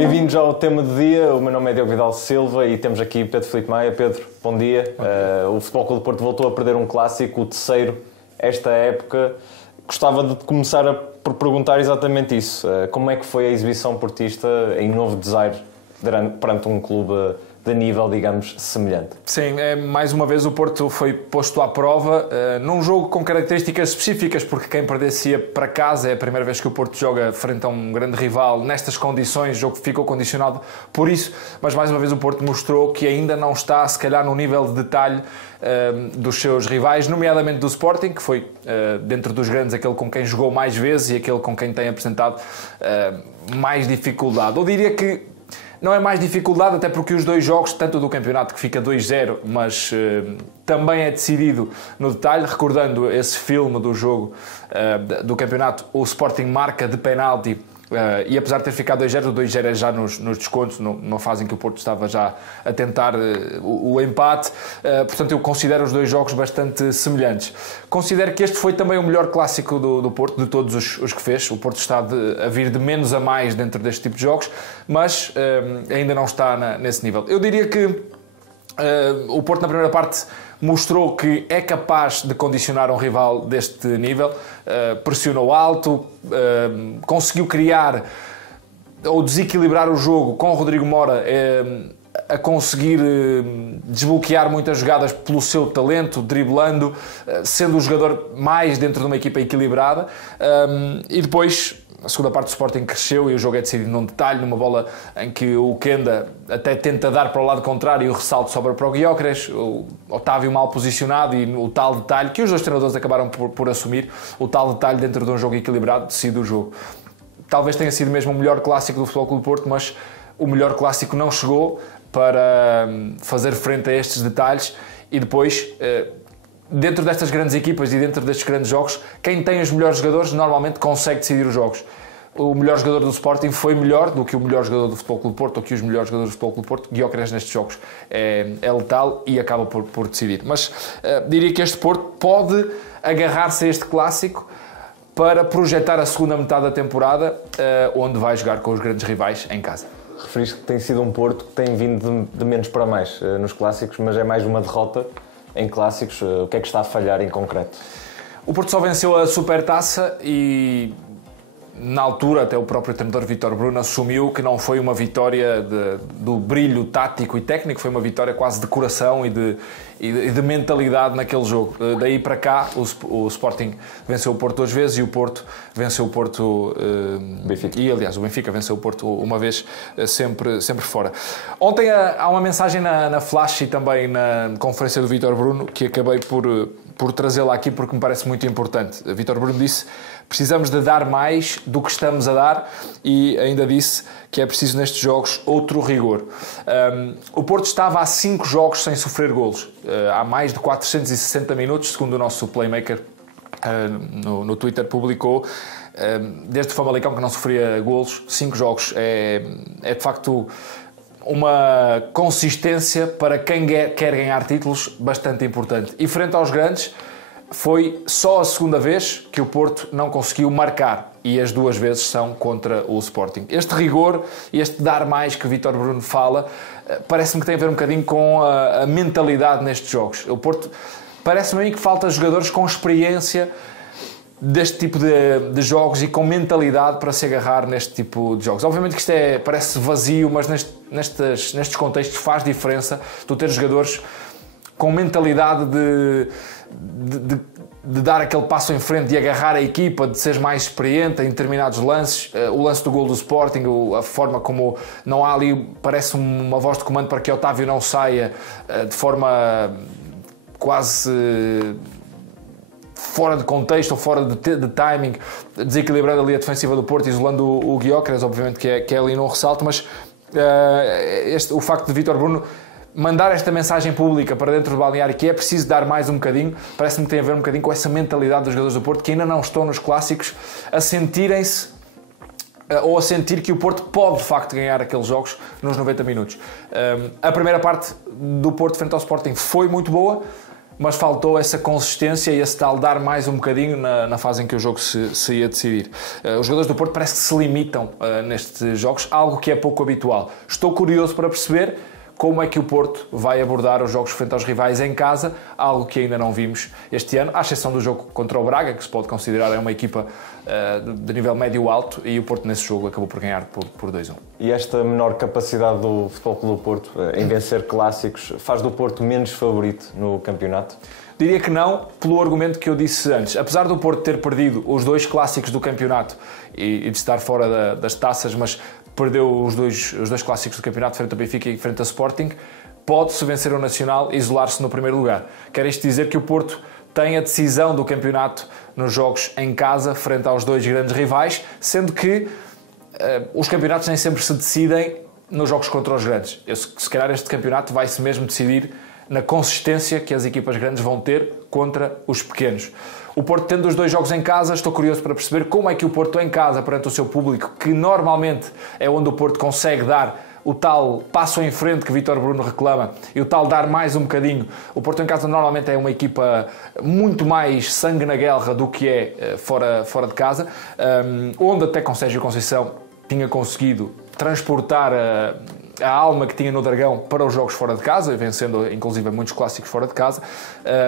Bem-vindos ao tema do dia. O meu nome é Diogo Vidal Silva e temos aqui Pedro Filipe Maia. Pedro, bom dia. O Futebol Clube do Porto voltou a perder um clássico, o terceiro esta época. Gostava de começar por perguntar exatamente isso. Como é que foi a exibição portista em novo desaire perante um clube de nível, digamos, semelhante? Sim, mais uma vez o Porto foi posto à prova num jogo com características específicas, porque quem perdesse ia para casa. É a primeira vez que o Porto joga frente a um grande rival nestas condições. O jogo ficou condicionado por isso, mas mais uma vez o Porto mostrou que ainda não está, se calhar, no nível de detalhe dos seus rivais, nomeadamente do Sporting, que foi, dentro dos grandes, aquele com quem jogou mais vezes e aquele com quem tem apresentado mais dificuldade. Eu diria que não é mais dificuldade, até porque os dois jogos, tanto do campeonato que fica 2-0, mas também é decidido no detalhe. Recordando esse filme do jogo do campeonato, o Sporting marca de penalti e apesar de ter ficado 2-0, o 2-0 é já nos descontos, numa fase em que o Porto estava já a tentar o empate. Portanto, eu considero os dois jogos bastante semelhantes. Considero que este foi também o melhor clássico do Porto, de todos os que fez. O Porto está a vir de menos a mais dentro deste tipo de jogos, mas ainda não está nesse nível. Eu diria que o Porto, na primeira parte, mostrou que é capaz de condicionar um rival deste nível. Pressionou alto, conseguiu criar ou desequilibrar o jogo com o Rodrigo Mora a conseguir desbloquear muitas jogadas pelo seu talento, driblando, sendo o jogador mais dentro de uma equipa equilibrada. E depois a segunda parte do Sporting cresceu e o jogo é decidido num detalhe, numa bola em que o Kenda até tenta dar para o lado contrário e o ressalto sobra para o Gyökeres, o Otávio mal posicionado e o tal detalhe que os dois treinadores acabaram por assumir, o tal detalhe dentro de um jogo equilibrado decide o jogo. Talvez tenha sido mesmo o melhor clássico do Futebol Clube do Porto, mas o melhor clássico não chegou para fazer frente a estes detalhes. E depois, dentro destas grandes equipas e dentro destes grandes jogos, quem tem os melhores jogadores normalmente consegue decidir os jogos. O melhor jogador do Sporting foi melhor do que o melhor jogador do Futebol Clube do Porto ou que os melhores jogadores do Futebol Clube do Porto. Gyökeres nestes jogos é letal e acaba por decidir. Mas diria que este Porto pode agarrar-se a este clássico para projetar a segunda metade da temporada, onde vai jogar com os grandes rivais em casa. Referiste que tem sido um Porto que tem vindo de menos para mais nos clássicos, mas é mais uma derrota em clássicos. O que é que está a falhar em concreto? O Porto só venceu a Supertaça e, na altura, até o próprio treinador Vítor Bruno assumiu que não foi uma vitória do brilho tático e técnico, foi uma vitória quase de coração e de mentalidade naquele jogo. Daí para cá, o Sporting venceu o Porto 2 vezes e o Porto venceu o Porto... Benfica. E, aliás, o Benfica venceu o Porto uma vez, sempre fora. Ontem há uma mensagem na Flash e também na conferência do Vítor Bruno que acabei por trazê-la aqui porque me parece muito importante. Vítor Bruno disse: precisamos de dar mais do que estamos a dar, e ainda disse que é preciso nestes jogos outro rigor. O Porto estava há 5 jogos sem sofrer golos. Há mais de 460 minutos, segundo o nosso playmaker no Twitter publicou, desde o Famalicão que não sofria golos. 5 jogos é de facto uma consistência para quem quer ganhar títulos bastante importante. E frente aos grandes, foi só a segunda vez que o Porto não conseguiu marcar, e as 2 vezes são contra o Sporting. Este rigor, este dar mais que Vítor Bruno fala, parece-me que tem a ver um bocadinho com a mentalidade nestes jogos. O Porto, parece-me a mim que falta jogadores com experiência deste tipo de jogos e com mentalidade para se agarrar neste tipo de jogos. Obviamente que isto parece vazio, mas nestes contextos faz diferença tu ter jogadores com mentalidade de dar aquele passo em frente, de agarrar a equipa, de ser mais experiente em determinados lances. O lance do gol do Sporting, a forma como não há ali, parece uma voz de comando para que Otávio não saia de forma quase fora de contexto ou fora de timing, desequilibrando ali a defensiva do Porto, isolando o Gyökeres, obviamente que é ali num ressalto, mas o facto de Vítor Bruno mandar esta mensagem pública para dentro do balneário, que é preciso dar mais um bocadinho, parece-me que tem a ver um bocadinho com essa mentalidade dos jogadores do Porto, que ainda não estão nos clássicos a sentirem-se ou a sentir que o Porto pode de facto ganhar aqueles jogos nos 90 minutos. A primeira parte do Porto frente ao Sporting foi muito boa. mas faltou essa consistência e esse tal dar mais um bocadinho na fase em que o jogo se ia decidir. Os jogadores do Porto parece que se limitam nestes jogos, algo que é pouco habitual. Estou curioso para perceber como é que o Porto vai abordar os jogos frente aos rivais em casa, algo que ainda não vimos este ano, à exceção do jogo contra o Braga, que se pode considerar uma equipa de nível médio-alto, e o Porto nesse jogo acabou por ganhar por 2-1. E esta menor capacidade do Futebol Clube do Porto em vencer clássicos faz do Porto menos favorito no campeonato? Diria que não, pelo argumento que eu disse antes. Apesar do Porto ter perdido os 2 clássicos do campeonato e de estar fora das taças, mas perdeu os dois clássicos do campeonato frente ao Benfica e frente ao Sporting, pode-se vencer o Nacional e isolar-se no primeiro lugar. Quer isto dizer que o Porto tem a decisão do campeonato nos jogos em casa frente aos 2 grandes rivais, sendo que os campeonatos nem sempre se decidem nos jogos contra os grandes. Se calhar este campeonato vai-se mesmo decidir na consistência que as equipas grandes vão ter contra os pequenos. O Porto, tendo os 2 jogos em casa, estou curioso para perceber como é que o Porto em casa, perante o seu público, que normalmente é onde o Porto consegue dar o tal passo em frente que Vítor Bruno reclama e o tal dar mais um bocadinho. O Porto em casa normalmente é uma equipa muito mais sangue na guerra do que é fora de casa, onde até com Sérgio Conceição tinha conseguido transportar a alma que tinha no Dragão para os jogos fora de casa, vencendo inclusive muitos clássicos fora de casa.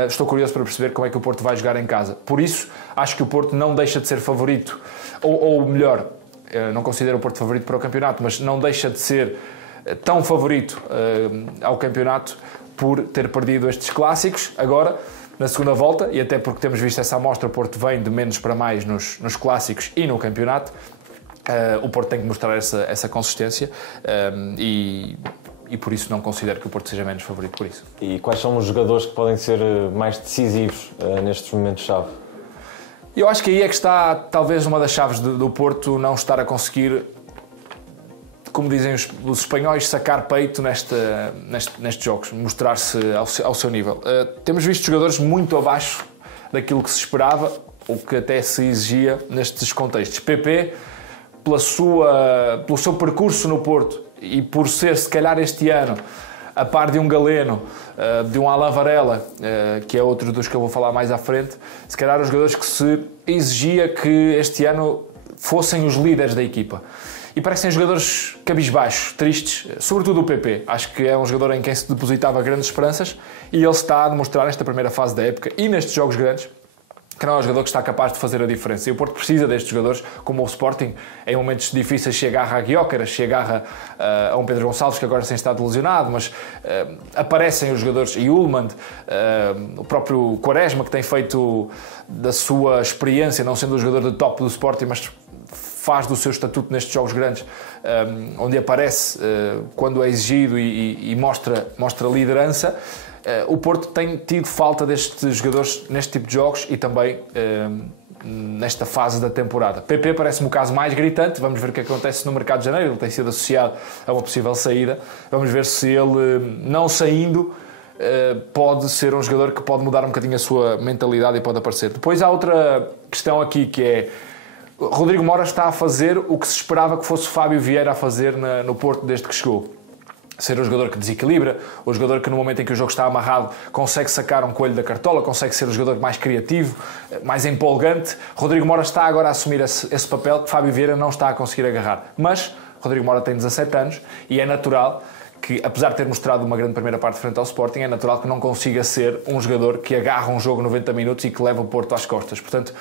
Estou curioso para perceber como é que o Porto vai jogar em casa. Por isso, acho que o Porto não deixa de ser favorito, ou melhor, não considero o Porto favorito para o campeonato, mas não deixa de ser tão favorito ao campeonato por ter perdido estes clássicos. Agora, na segunda volta, e até porque temos visto essa amostra, o Porto vem de menos para mais nos clássicos e no campeonato. O Porto tem que mostrar essa consistência e por isso não considero que o Porto seja menos favorito por isso. E quais são os jogadores que podem ser mais decisivos nestes momentos-chave? Eu acho que aí é que está talvez uma das chaves do Porto não estar a conseguir, como dizem os espanhóis, sacar peito nestes jogos, mostrar-se ao seu nível. Temos visto jogadores muito abaixo daquilo que se esperava, ou que até se exigia nestes contextos. PP, pelo seu percurso no Porto e por ser, se calhar, este ano, a par de um Galeno, de um Alan Varela, que é outro dos que eu vou falar mais à frente, se calhar os jogadores que se exigia que este ano fossem os líderes da equipa. E parecem jogadores cabisbaixos, tristes, sobretudo o PP. Acho que é um jogador em quem se depositava grandes esperanças e ele está a demonstrar nesta primeira fase da época e nestes jogos grandes que não é um jogador que está capaz de fazer a diferença. E o Porto precisa destes jogadores, como o Sporting, em momentos difíceis se agarra a Gyökeres, se agarra a um Pedro Gonçalves, que agora tem estado lesionado, mas aparecem os jogadores, e Ullmann, o próprio Quaresma, que tem feito da sua experiência, não sendo o jogador de top do Sporting, mas faz do seu estatuto nestes jogos grandes, onde aparece quando é exigido e mostra liderança. O Porto tem tido falta destes jogadores neste tipo de jogos e também nesta fase da temporada. PP parece-me o caso mais gritante. Vamos ver o que acontece no mercado de janeiro. Ele tem sido associado a uma possível saída. Vamos ver se ele, não saindo, pode ser um jogador que pode mudar um bocadinho a sua mentalidade e pode aparecer. Depois há outra questão aqui, que é: Rodrigo Mora está a fazer o que se esperava que fosse Fábio Vieira a fazer no Porto desde que chegou. Ser o jogador que desequilibra, o jogador que no momento em que o jogo está amarrado consegue sacar um coelho da cartola, consegue ser o jogador mais criativo, mais empolgante. Rodrigo Mora está agora a assumir esse papel que Fábio Vieira não está a conseguir agarrar. Mas Rodrigo Mora tem 17 anos e é natural que, apesar de ter mostrado uma grande primeira parte frente ao Sporting, é natural que não consiga ser um jogador que agarra um jogo 90 minutos e que leva o Porto às costas. Portanto,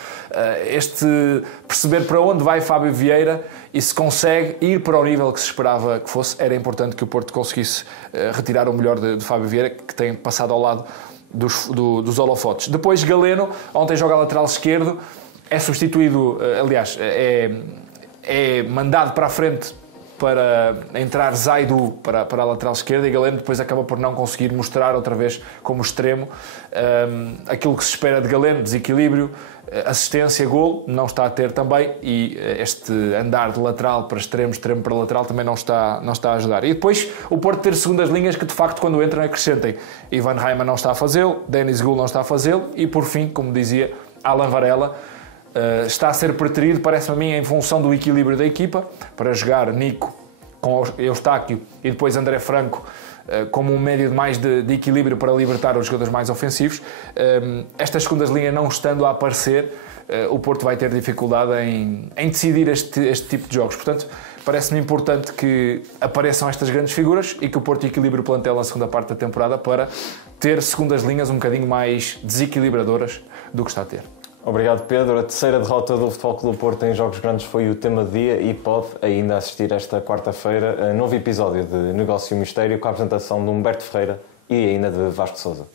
perceber para onde vai Fábio Vieira e se consegue ir para o nível que se esperava que fosse, era importante que o Porto conseguisse retirar o melhor de Fábio Vieira, que tem passado ao lado dos holofotes. Depois, Galeno, ontem joga a lateral esquerdo, é substituído, aliás, é mandado para a frente para entrar Zaidu para a lateral esquerda, e Galeno depois acaba por não conseguir mostrar outra vez como extremo aquilo que se espera de Galeno: desequilíbrio, assistência, golo, não está a ter também, e este andar de lateral para extremo, extremo para lateral também não está a ajudar. E depois o Porto ter segundas linhas que de facto quando entram acrescentem. Ivan Reimann não está a fazê-lo, Denis Gül não está a fazê-lo e por fim, como dizia, Alan Varela está a ser preterido, parece-me a mim, em função do equilíbrio da equipa, para jogar Nico com Eustáquio e depois André Franco como um médio mais de equilíbrio para libertar os jogadores mais ofensivos. Estas segundas linhas não estando a aparecer, o Porto vai ter dificuldade em decidir este tipo de jogos. Portanto, parece-me importante que apareçam estas grandes figuras e que o Porto equilibre o plantel na segunda parte da temporada para ter segundas linhas um bocadinho mais desequilibradoras do que está a ter. Obrigado, Pedro. A terceira derrota do Futebol Clube do Porto em jogos grandes foi o tema do dia e pode ainda assistir esta quarta-feira a novo episódio de Negócio Mistério com a apresentação de Humberto Ferreira e ainda de Vasco Sousa.